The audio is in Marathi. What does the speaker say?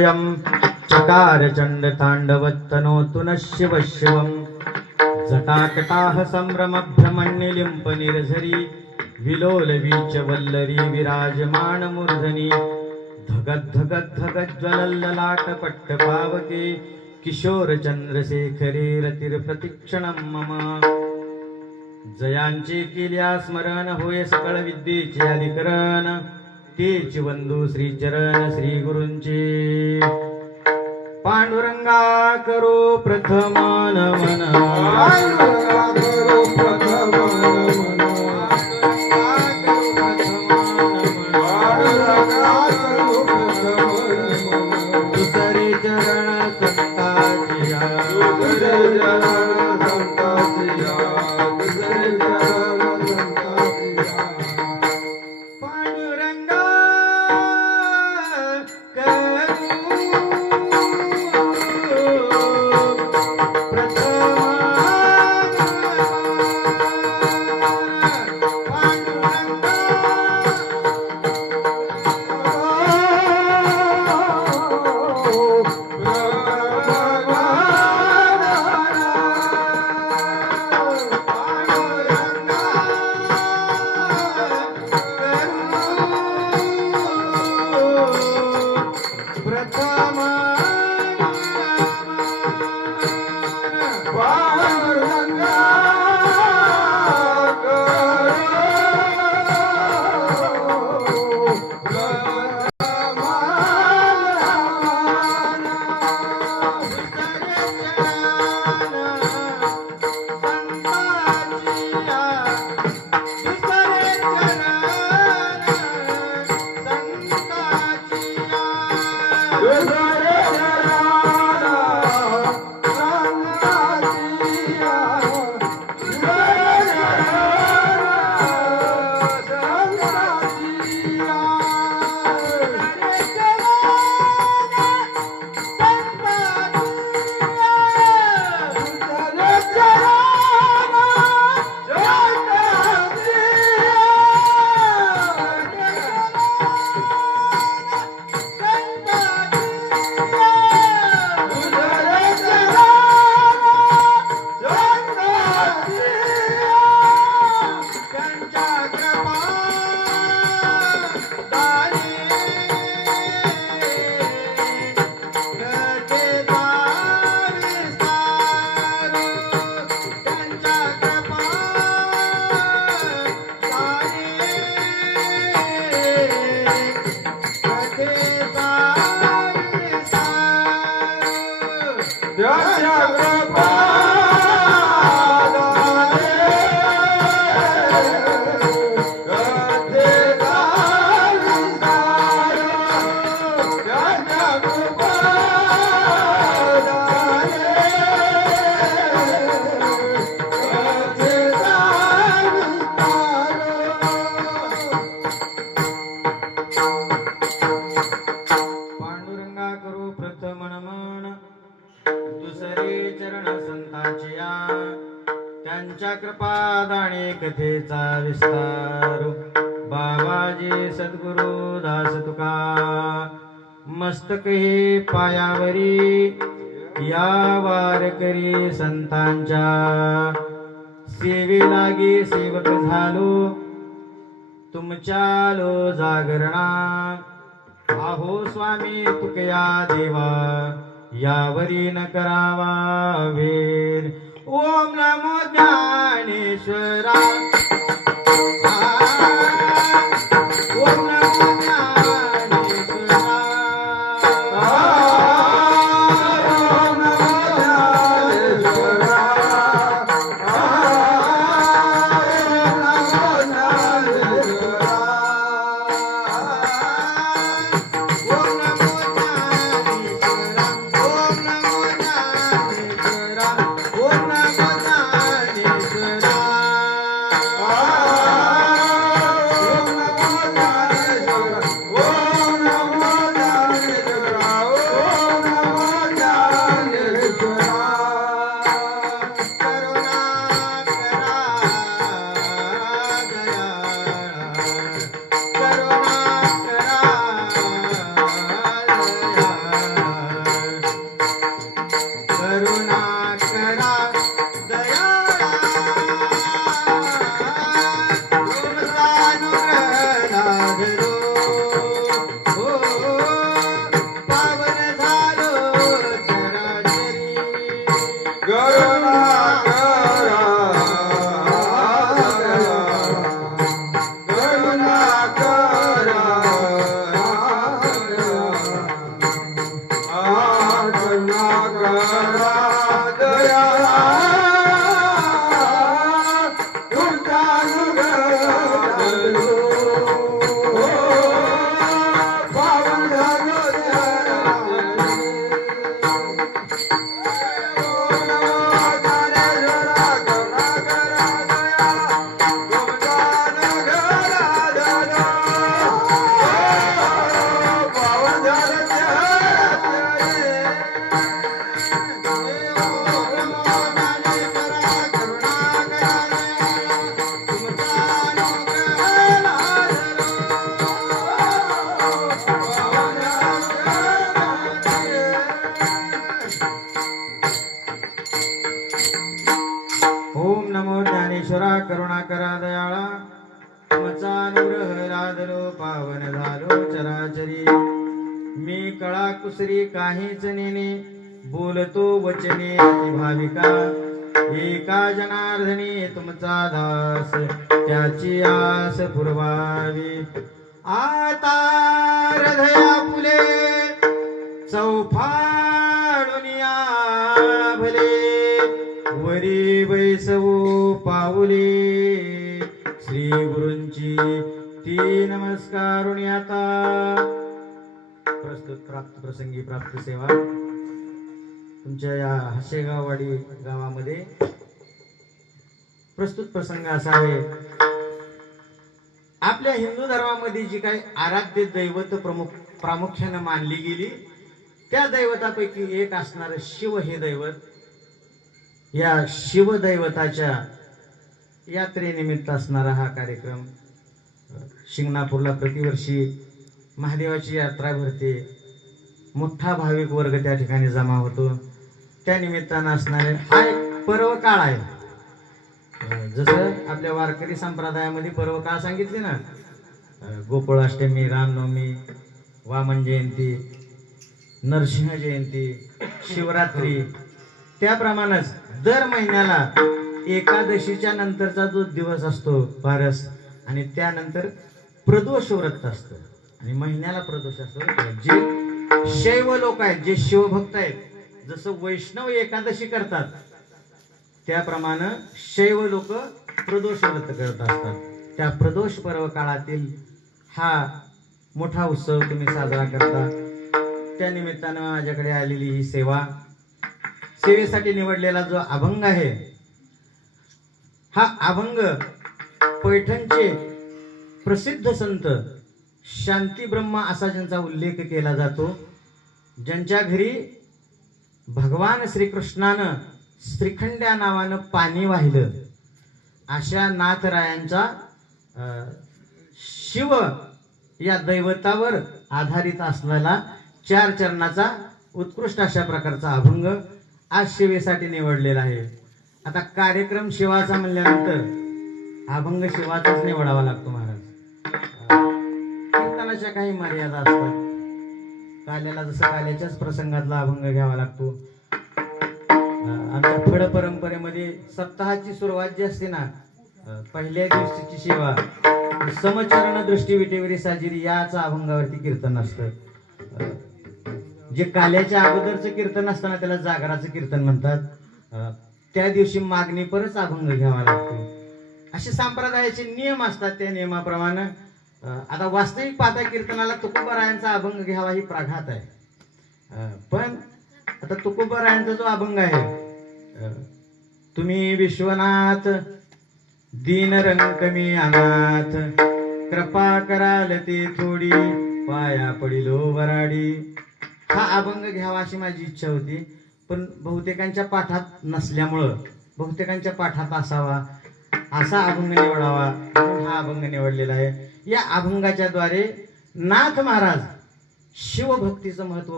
चकार चंड तांडवत्तनोतु नः शिव शिवम् जटाकटाह संभ्रमभ्रमण्यलिम्प निर्झरी विलोल वीच वल्लरी विराजमान मूर्धनी धगत धगत पट्ट पावके किशोर चंद्रशेखरे मम। जयांचे केल्या स्मरण होय सकळ विद्येचे अधिकरण। तेच श्री श्रीचरण श्री गुरुंची. पांडुरंगा करो प्रथम नमन कथेचा विस्तार. बाबाजी सद्गुरु दास तुका. मस्तक हे पायावरी. या वारकरी संतांच्या. सेवे लागे सेवक झालो. तुमच्या लो जागरणा. आहो स्वामी तुकया देवा. यावरी न करावा Good night. दुसरी काहीच नेने बोलतो वचने भाविका. एका जनार्दनी तुमचा दास? त्याची आस पुरवावी. आता हृदया फुले चौफाडून भले. वरी बैसवो पाऊले. श्री गुरूंची ती नमस्कारुणी आता. प्रस्तुत प्राप्त प्रसंगी प्राप्त सेवा. तुमच्या या हसेगाववाडी गावामध्ये प्रस्तुत प्रसंग असा आहे आपल्या हिंदू धर्मामध्ये जी काही आराध्य दैवत प्रमुख प्रामुख्यानं मानली गेली त्या दैवतापैकी एक असणार शिव हे दैवत या शिवदैवताच्या यात्रेनिमित्त असणारा हा कार्यक्रम शिंगणापूरला प्रतिवर्षी महादेवाची यात्रा भरते. मोठा भाविक वर्ग त्या ठिकाणी जमा होतो. त्या निमित्तानं असणारे हा एक पर्व काळ आहे जसं आपल्या वारकरी संप्रदायामध्ये पर्व काळ सांगितले ना गोकुळाष्टमी रामनवमी वामन जयंती नरसिंह जयंती शिवरात्री त्याप्रमाणेच दर महिन्याला एकादशीच्या नंतरचा जो दिवस असतो पारस आणि त्यानंतर प्रदोष व्रत असतं. आणि महिन्याला प्रदोष असतो जे शैव लोक आहेत जे शिवभक्त आहेत जसं वैष्णव एकादशी करतात त्याप्रमाणे शैव लोक प्रदोष व्रत करत असतात. त्या प्रदोष पर्व काळातील हा मोठा उत्सव तुम्ही साजरा करता. त्या निमित्तानं माझ्याकडे आलेली ही सेवा सेवेसाठी निवडलेला जो अभंग आहे हा अभंग पैठणचे प्रसिद्ध संत शांती ब्रह्मा असा ज्यांचा उल्लेख केला जातो ज्यांच्या घरी भगवान श्रीकृष्णानं श्रीखंड या नावानं पाणी वाहिलं अशा नाथरायांचा शिव या दैवतावर आधारित असलेला चार चरणाचा उत्कृष्ट अशा प्रकारचा अभंग आज शिवेसाठी निवडलेला आहे. आता कार्यक्रम शिवाचा म्हणल्यानंतर अभंग शिवाचाच निवडावा लागतो महाराज काही मर्यादा असतात. काल्याला जसं काल्याच्याच प्रसंगातला अभंग घ्यावा लागतो. आमच्या फड परंपरेमध्ये सप्ताहाची सुरुवात जी असते ना पहिल्या दिवशीची सेवा समचरण दृष्टी विटेवरी साजिरी याचा अभंगावरती कीर्तन असतं. जे काल्याच्या अगोदरचं कीर्तन असताना त्याला जागराचं कीर्तन म्हणतात. त्या दिवशी मागणी परच अभंग घ्यावा लागतो. असे संप्रदायाचे नियम असतात त्या नियमाप्रमाणे. आता वास्तविक पाहता कीर्तनाला तुकोबरायांचा अभंग घ्यावा ही प्राघात आहे. पण आता तुकोबरायांचा जो अभंग आहे तुम्ही विश्वनाथ दीन रंकमी अनाथ कृपा कराल ते थोडी पाया पडिलो हो वराडी. हा अभंग घ्यावा अशी माझी इच्छा होती पण बहुतेकांच्या पाठात नसल्यामुळं बहुतेकांच्या पाठात असावा असा अभंग निवडावा म्हणून हा अभंग निवडलेला आहे. या अभंगाच्या द्वारे नाथ महाराज शिवभक्तीचं महत्त्व